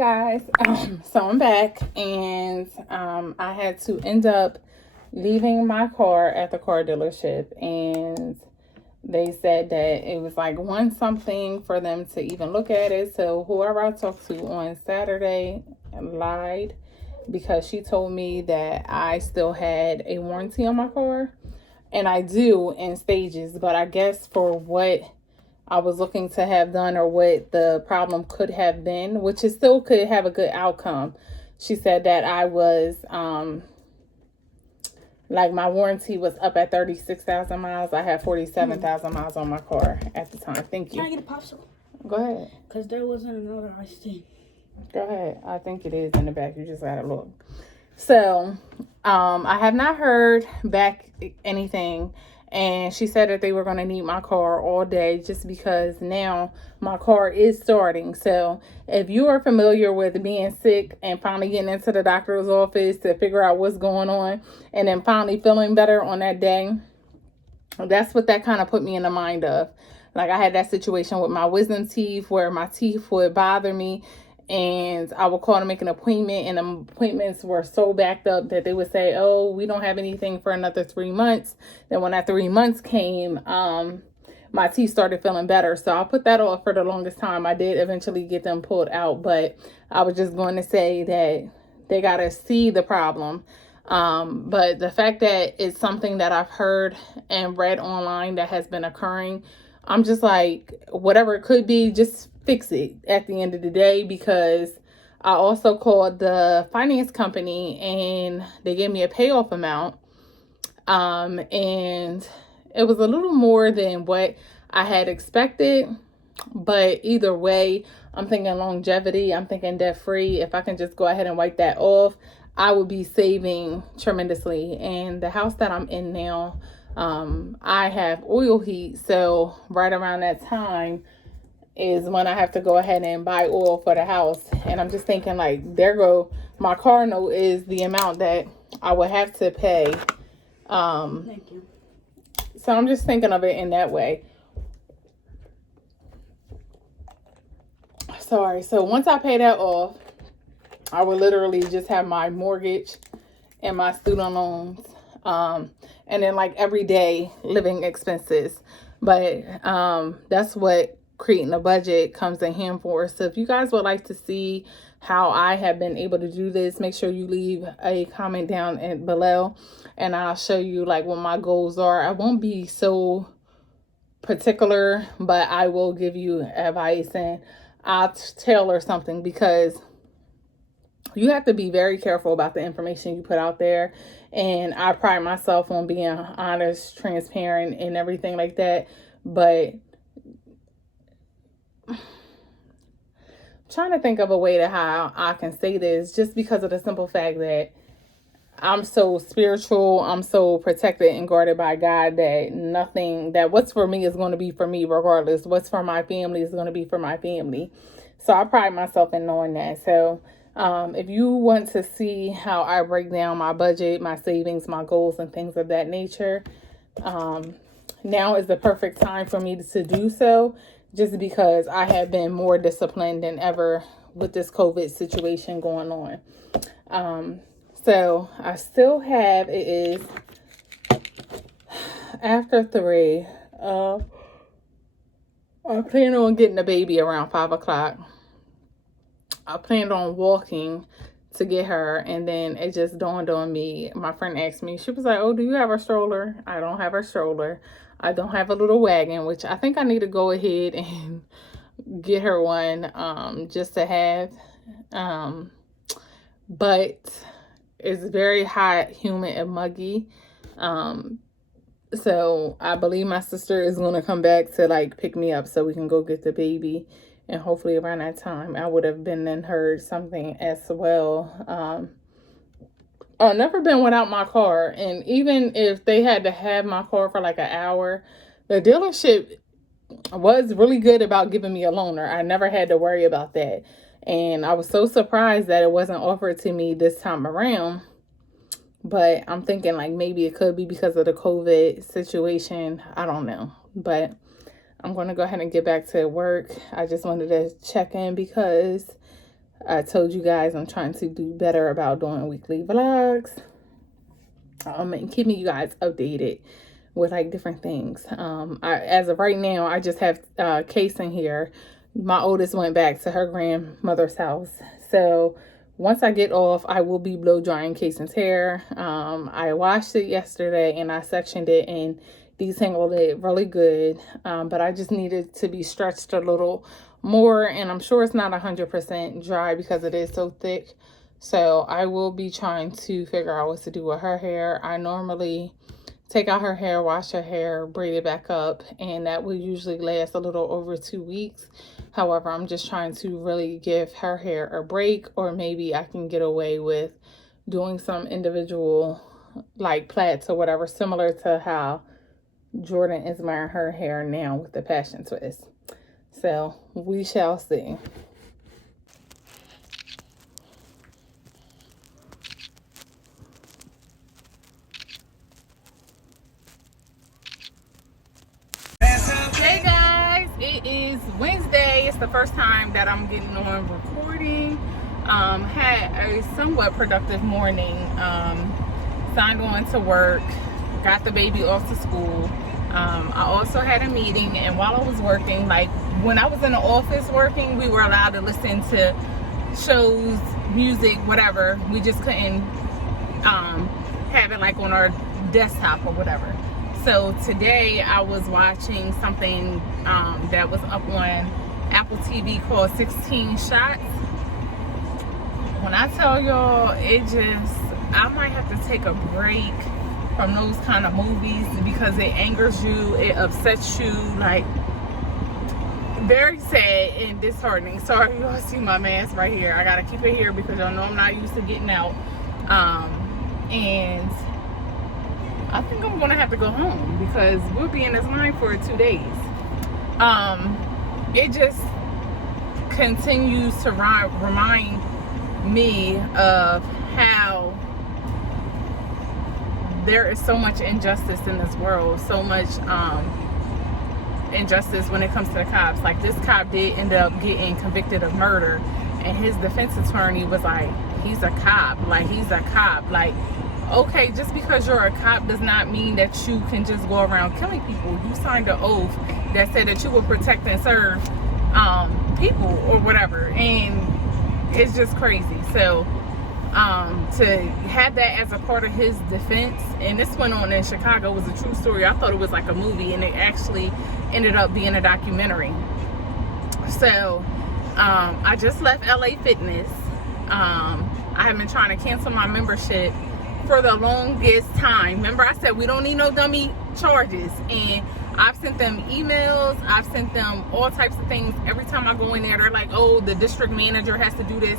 Guys, so I'm back, and I had to end up leaving my car at the car dealership, and they said that it was like one something for them to even look at it. So whoever I talked to on Saturday lied, because she told me that I still had a warranty on my car, and I do in stages, but I guess for what I was looking to have done, or what the problem could have been, which it still could have a good outcome. She said that I was, like, my warranty was up at 36,000 miles. I had 47,000 miles on my car at the time. Thank you. Can I get a popsicle? Go ahead. Because there wasn't another iced tea. Go ahead. I think it is in the back. You just gotta look. So, I have not heard back anything. And she said that they were going to need my car all day, just because now my car is starting. So if you are familiar with being sick and finally getting into the doctor's office to figure out what's going on, and then finally feeling better on that day, that's what that kind of put me in the mind of. Like, I had that situation with my wisdom teeth where my teeth would bother me, and I would call to make an appointment, and the appointments were so backed up that they would say, oh, we don't have anything for another 3 months. Then when that 3 months came, my teeth started feeling better. So I put that off for the longest time. I did eventually get them pulled out, but I was just going to say that they got to see the problem. But the fact that it's something that I've heard and read online that has been occurring, I'm just like, whatever it could be, just fix it at the end of the day. Because I also called the finance company and they gave me a payoff amount. And it was a little more than what I had expected. But either way, I'm thinking longevity. I'm thinking debt free. If I can just go ahead and wipe that off, I would be saving tremendously. And the house that I'm in now, I have oil heat. So right around that time is when I have to go ahead and buy oil for the house. And I'm just thinking, like, there go my car note is the amount that I would have to pay. Thank you. So I'm just thinking of it in that way. Sorry. So once I pay that off, I would literally just have my mortgage and my student loans, and then like everyday living expenses. But that's what creating a budget comes in hand for. So if you guys would like to see how I have been able to do this, make sure you leave a comment down below, and I'll show you like what my goals are. I won't be so particular, but I will give you advice, and I'll tailor something, because you have to be very careful about the information you put out there. And I pride myself on being honest, transparent, and everything like that. But I'm trying to think of a way to how I can say this, just because of the simple fact that I'm so spiritual, I'm so protected and guarded by God, that nothing, that what's for me is going to be for me regardless. What's for my family is going to be for my family. So I pride myself in knowing that. So if you want to see how I break down my budget, my savings, my goals, and things of that nature, now is the perfect time for me to do so, just because I have been more disciplined than ever with this COVID situation going on. So I still have, it is after 3. I plan on getting the baby around 5 o'clock. I planned on walking to get her, and then it just dawned on me. My friend asked me, she was like, oh, do you have a stroller? I don't have a stroller. I don't have a little wagon, which I think I need to go ahead and get her one, just to have. But it's very hot, humid, and muggy. So I believe my sister is going to come back to like pick me up so we can go get the baby. And hopefully around that time, I would have been and heard something as well. I've never been without my car. And even if they had to have my car for like an hour, the dealership was really good about giving me a loaner. I never had to worry about that. And I was so surprised that it wasn't offered to me this time around. But I'm thinking like maybe it could be because of the COVID situation. I don't know. But I'm going to go ahead and get back to work. I just wanted to check in because I told you guys I'm trying to do better about doing weekly vlogs. And keeping you guys updated with like different things. As of right now, I just have Case in here. My oldest went back to her grandmother's house. So once I get off, I will be blow drying Casey's hair. I washed it yesterday and I sectioned it and detangled it really good. But I just needed to be stretched a little more, and I'm sure it's not 100% dry because it is so thick. So I will be trying to figure out what to do with her hair. I normally take out her hair, wash her hair, braid it back up, and that will usually last a little over 2 weeks. However, I'm just trying to really give her hair a break, or maybe I can get away with doing some individual like plaits or whatever, similar to how Jordan is wearing her hair now with the passion twist. So we shall see. Hey guys, it is Wednesday. It's the first time that I'm getting on recording. Had a somewhat productive morning. Signed on to work, got the baby off to school. I also had a meeting, and while I was working, like when I was in the office working, we were allowed to listen to shows, music, whatever. We just couldn't have it like on our desktop or whatever. So today I was watching something that was up on Apple TV called 16 Shots. When I tell y'all, I might have to take a break from those kind of movies because it angers you, it upsets you, like very sad and disheartening. Sorry, y'all see my mask right here. I gotta keep it here because y'all know I'm not used to getting out. And I think I'm gonna have to go home because we'll be in this line for 2 days. It just continues to remind me of how there is so much injustice in this world, so much injustice when it comes to the cops. Like, this cop did end up getting convicted of murder, and his defense attorney was like, he's a cop. Like, he's a cop. Like, okay, just because you're a cop does not mean that you can just go around killing people. You signed an oath that said that you will protect and serve people or whatever, and it's just crazy. So to have that as a part of his defense, and this went on in Chicago, was a true story. I thought it was like a movie, and it actually ended up being a documentary. So I just left LA Fitness. I have been trying to cancel my membership for the longest time. Remember, I said we don't need no dummy charges, and I've sent them emails, I've sent them all types of things. Every time I go in there, they're like, oh, the district manager has to do this.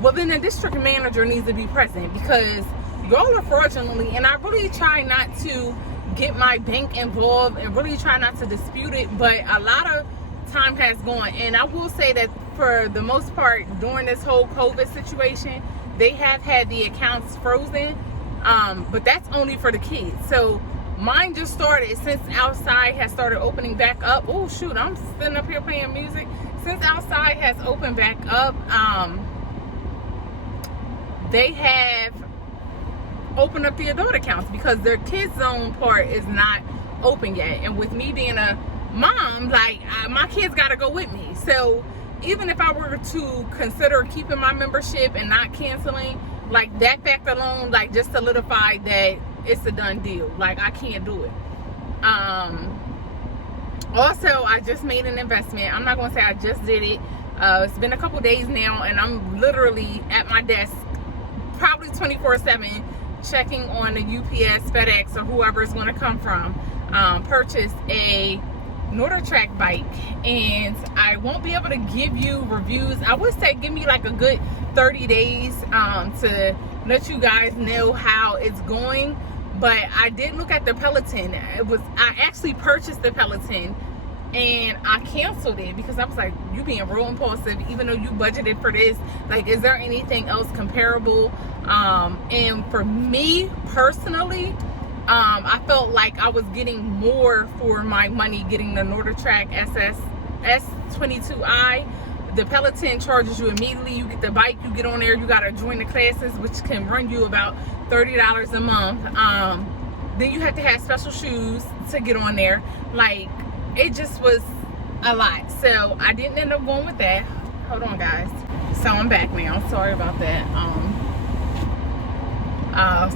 Well, then the district manager needs to be present, because y'all are fraudulently, and I really try not to get my bank involved and really try not to dispute it, but a lot of time has gone. And I will say that for the most part, during this whole COVID situation, they have had the accounts frozen, but that's only for the kids. So mine just started since outside has started opening back up. Oh shoot, I'm sitting up here playing music. Since outside has opened back up, they have opened up the adult accounts because their kids zone part is not open yet. And with me being a mom, like my kids got to go with me. So even if I were to consider keeping my membership and not canceling, like that fact alone, like just solidified that it's a done deal. Like I can't do it. Also, I just made an investment. I'm not going to say I just did it. It's been a couple days now, and I'm literally at my desk probably 24/7 checking on the UPS, FedEx, or whoever is going to come from. Purchased a NorderTrack bike, and I won't be able to give you reviews. I would say give me like a good 30 days to let you guys know how it's going. But I did look at the Peloton. I actually purchased the Peloton, and I canceled it because I was like, you being real impulsive, even though you budgeted for this. Like, is there anything else comparable? And for me personally, I felt like I was getting more for my money getting the NorderTrack S22i the Peloton charges you immediately. You get the bike, you get on there, you gotta join the classes, which can run you about $30 a month. Then you have to have special shoes to get on there. Like, it just was a lot. So I didn't end up going with that. Hold on, guys. So I'm back now. Sorry about that.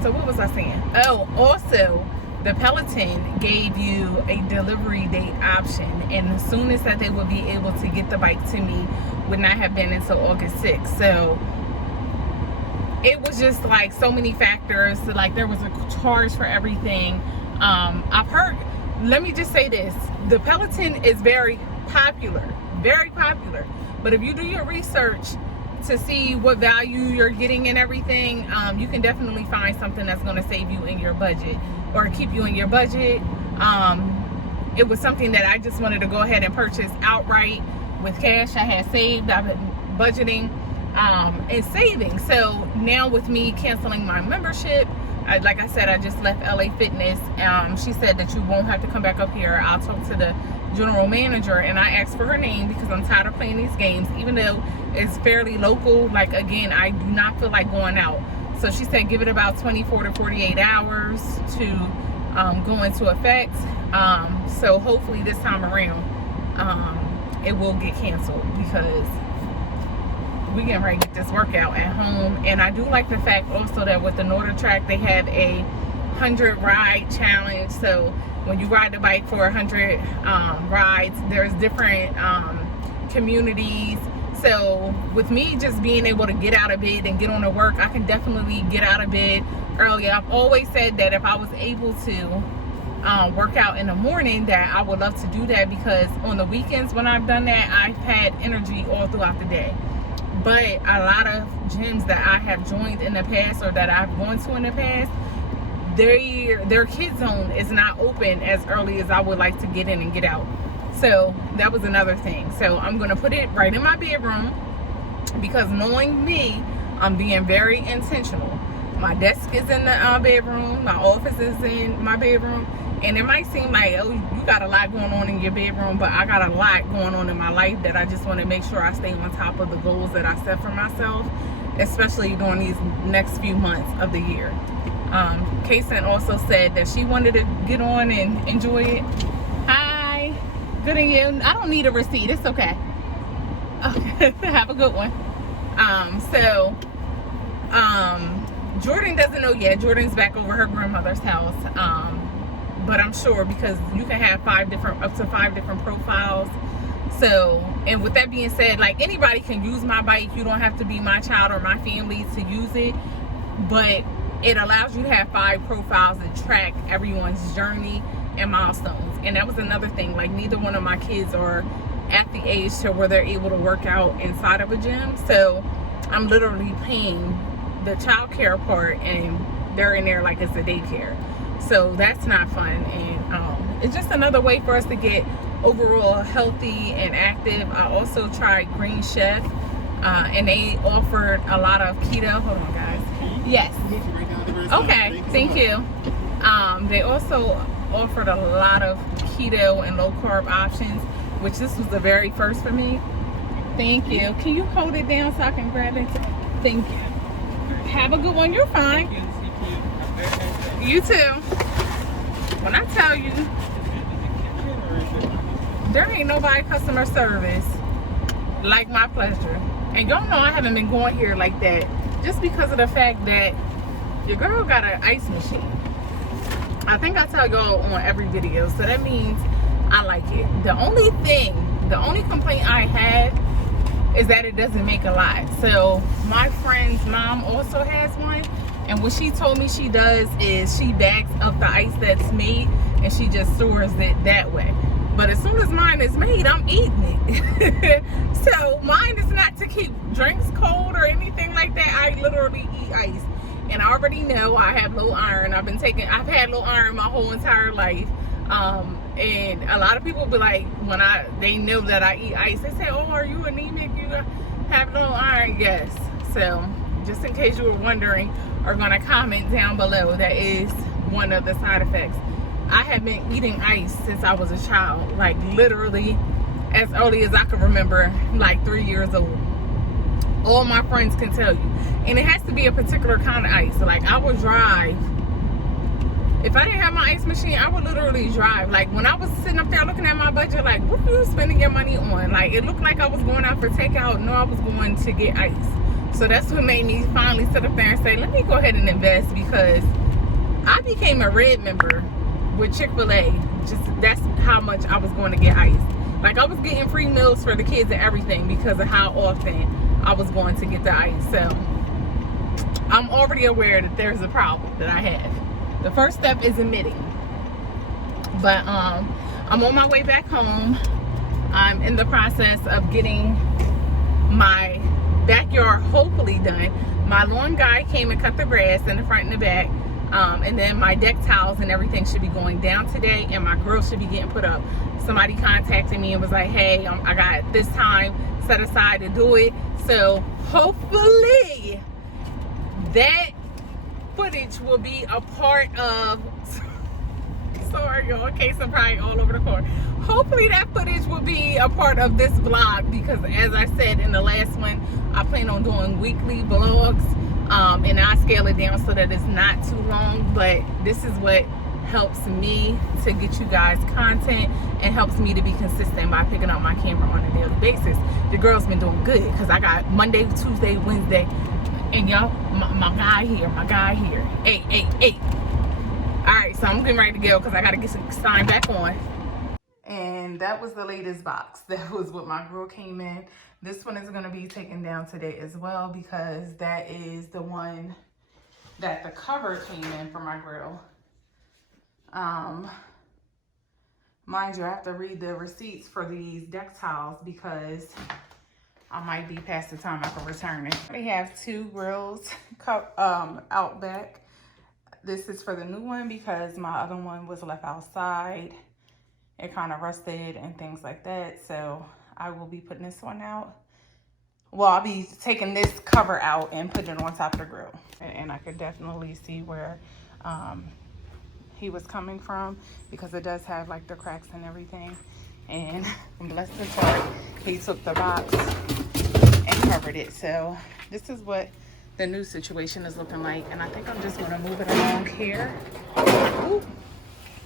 So what was I saying? Oh, also, the Peloton gave you a delivery date option, and the soonest that they would be able to get the bike to me would not have been until August 6th. So it was just like so many factors. So, like, there was a charge for everything. I've heard, let me just say this, the Peloton is very popular, but if you do your research to see what value you're getting and everything, you can definitely find something that's going to save you in your budget or keep you in your budget. It was something that I just wanted to go ahead and purchase outright with cash I had saved. I've been budgeting and saving. So now with me canceling my membership, like I said, I just left LA Fitness. She said that you won't have to come back up here. I'll talk to the general manager, and I asked for her name because I'm tired of playing these games, even though it's fairly local. Like, again, I do not feel like going out. So she said give it about 24 to 48 hours to go into effect. So hopefully this time around it will get canceled, because we getting ready to get this workout at home. And I do like the fact also that with the Nordic Track, they have a 100 ride challenge. So when you ride the bike for 100 rides, there's different communities. So with me just being able to get out of bed and get on to work, I can definitely get out of bed early. I've always said that if I was able to work out in the morning, that I would love to do that, because on the weekends when I've done that, I've had energy all throughout the day. But a lot of gyms that I have joined in the past, or that I've gone to in the past, their kids zone is not open as early as I would like to get in and get out. So that was another thing. So I'm gonna put it right in my bedroom, because knowing me, I'm being very intentional. My desk is in the bedroom, my office is in my bedroom, and it might seem like, oh, you got a lot going on in your bedroom, but I got a lot going on in my life that I just want to make sure I stay on top of the goals that I set for myself, especially during these next few months of the year. Kaysen also said that she wanted to get on and enjoy it. Hi, good in you. I don't need a receipt, it's okay. Okay, have a good one. Jordan doesn't know yet. Jordan's back over her grandmother's house. But I'm sure, because you can have up to five different profiles. So, and with that being said, like, anybody can use my bike. You don't have to be my child or my family to use it. But it allows you to have 5 profiles that track everyone's journey and milestones. And that was another thing. Like, neither one of my kids are at the age to where they're able to work out inside of a gym. So I'm literally paying the child care part, and they're in there like it's a daycare. So that's not fun. And it's just another way for us to get overall healthy and active. I also tried Green Chef, and they offered a lot of keto. Hold on, guys. Yes. Okay, thank you. They also offered a lot of keto and low carb options, which this was the very first for me. Thank you. Can you hold it down so I can grab it? Thank you. Have a good one. You're fine. You too. When I tell you, there ain't nobody customer service like my pleasure. And y'all know I haven't been going here like that, just because of the fact that your girl got an ice machine. I think I tell y'all on every video, so that means I like it. The only complaint I had is that it doesn't make a lot. So my friend's mom also has one, and what she told me she does is she bags up the ice that's made and she just stores it that way. But as soon as mine is made, I'm eating it. So mine is not to keep drinks cold or anything like that. I literally eat ice. And I already know I have low iron. I've had low iron my whole entire life. And a lot of people be like, when they know that I eat ice, they say, oh, are you anemic? You have low iron? Yes. So just in case you were wondering, or gonna comment down below, that is one of the side effects. I have been eating ice since I was a child, like literally as early as I can remember, like 3 years old. All my friends can tell you. And it has to be a particular kind of ice. Like, I would drive. If I didn't have my ice machine, I would literally drive. Like, when I was sitting up there looking at my budget, like, what are you spending your money on? Like, it looked like I was going out for takeout. No, I was going to get ice. So that's what made me finally sit up there and say, let me go ahead and invest, because I became a red member with Chick-fil-A. Just, that's how much I was going to get ice. Like, I was getting free meals for the kids and everything because of how often I was going to get the ice. So I'm already aware that there's a problem that I have. The first step is admitting. But I'm on my way back home. I'm in the process of getting my backyard hopefully done. My lawn guy came and cut the grass in the front and the back. And then my deck tiles and everything should be going down today, and my grill should be getting put up. Somebody contacted me and was like, hey, I got this time set aside to do it. So hopefully that footage will be a part of, sorry y'all, in case I'm probably all over the floor. Hopefully that footage will be a part of this vlog, because as I said in the last one, I plan on doing weekly vlogs, and I scale it down so that it's not too long. But this is what helps me to get you guys content and helps me to be consistent by picking up my camera on a daily basis. The girl's been doing good, because I got Monday, Tuesday, Wednesday, and y'all, my guy here. Hey. All right, so I'm getting ready to go because I got to get some sign back on. And that was the latest box. That was what my grill came in. This one is going to be taken down today as well, because that is the one that the cover came in for my grill. Mind you, I have to read the receipts for these deck tiles because I might be past the time I can return it. They have two grills out back. This is for the new one because my other one was left outside. It kind of rusted and things like that. So I will be putting this one out. Well, I'll be taking this cover out and putting it on top of the grill. And I could definitely see where he was coming from, because it does have like the cracks and everything. And bless his heart, he took the box and covered it. So this is what the new situation is looking like. And I think I'm just gonna move it along here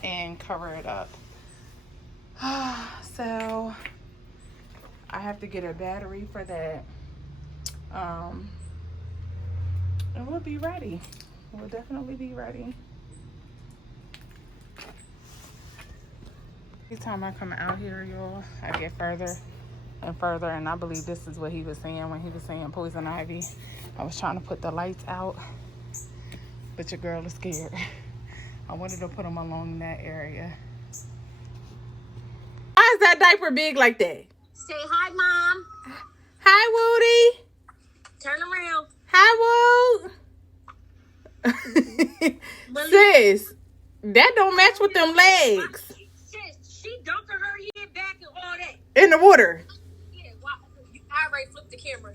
and cover it up. So I have to get a battery for that. And we'll be ready. We'll definitely be ready. Every time I come out here, y'all, I get further and further, and I believe this is what he was saying when he was saying poison ivy. I was trying to put the lights out, but your girl is scared. I wanted to put them along that area. Why is that diaper big like that? Say hi, Mom. Hi, Woody. Turn around. Hi, Wood. Sis, that don't match with them legs. Sis, she dunking her head back and all that. In the water. Yeah, why? I already flipped the camera.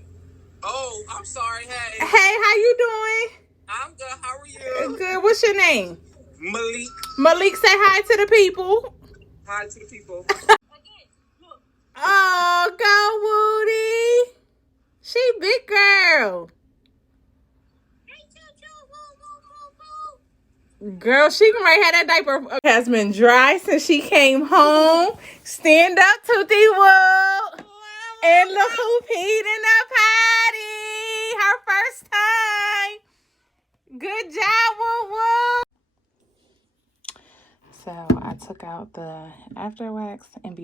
Oh, I'm sorry. Hey. Hey, how you doing? I'm good. How are you? Good. What's your name? Malik. Malik, say hi to the people. Hi to the people. Again, look. Oh, go Woody. She big girl. Hey, choo-choo, woo, woo, woo, woo. Girl, she can right have that diaper has been dry since she came home. Stand up, Toothy Woo. And look who peed in the potty. Her first time. Good job, Woo Woo. So I took out the after wax and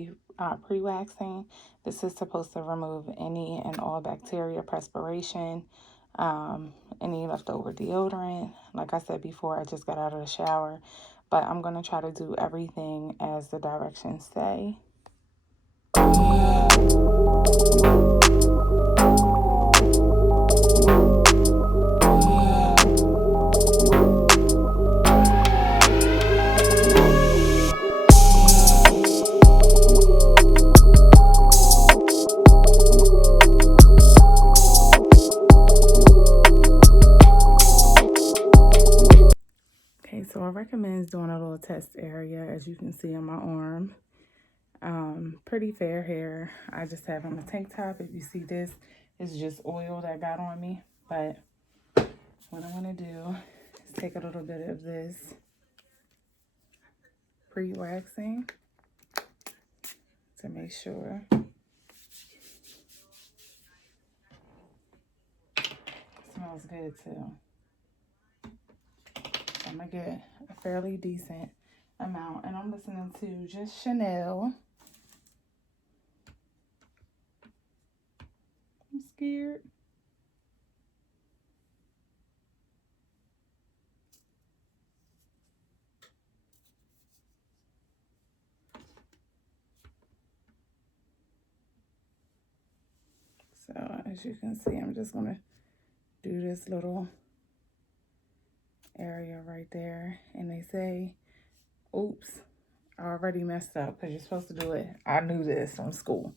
pre-waxing. This is supposed to remove any and all bacteria, perspiration, any leftover deodorant. Like I said before, I just got out of the shower, but I'm going to try to do everything as the directions say. So I recommend doing a little test area, as you can see on my arm. Pretty fair hair. I just have on a tank top. If you see this, it's just oil that got on me. But what I want to do is take a little bit of this pre-waxing to make sure. Smells good too. So I'm gonna get a fairly decent amount, and I'm listening to just Chanel. I'm scared. So as you can see, I'm just gonna do this little area right there. And they say, oops, I already messed up, because you're supposed to do it. I knew this from school.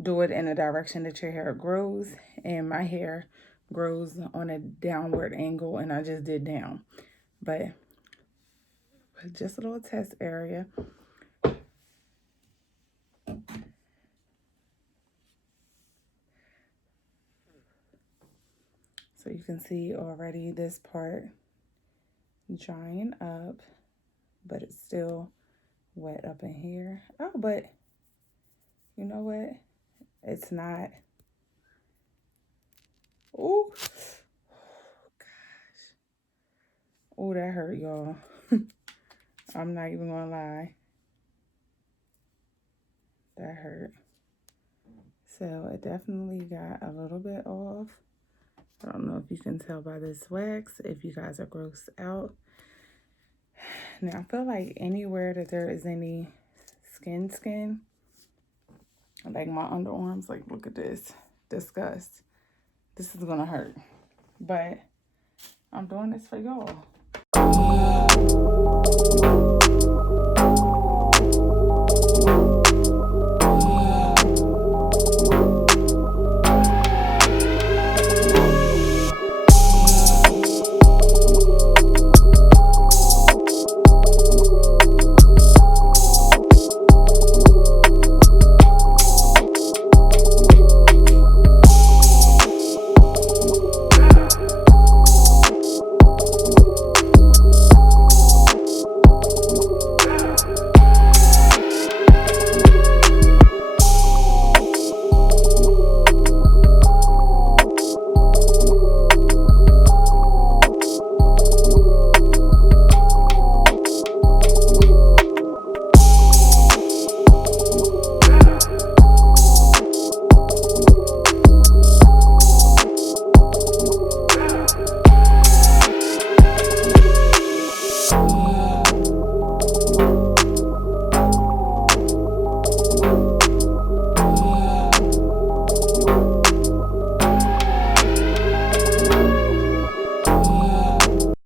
Do it in the direction that your hair grows. And my hair grows on a downward angle, and I just did down. But just a little test area. So you can see already this part drying up, but it's still wet up in here. Oh, but you know what? It's not. Oh, gosh. Oh, that hurt, y'all. I'm not even gonna lie. That hurt. So it definitely got a little bit off. I don't know if you can tell by this wax, if you guys are grossed out. Now, I feel like anywhere that there is any skin, like my underarms, like look at this, disgust. This is gonna hurt, but I'm doing this for y'all.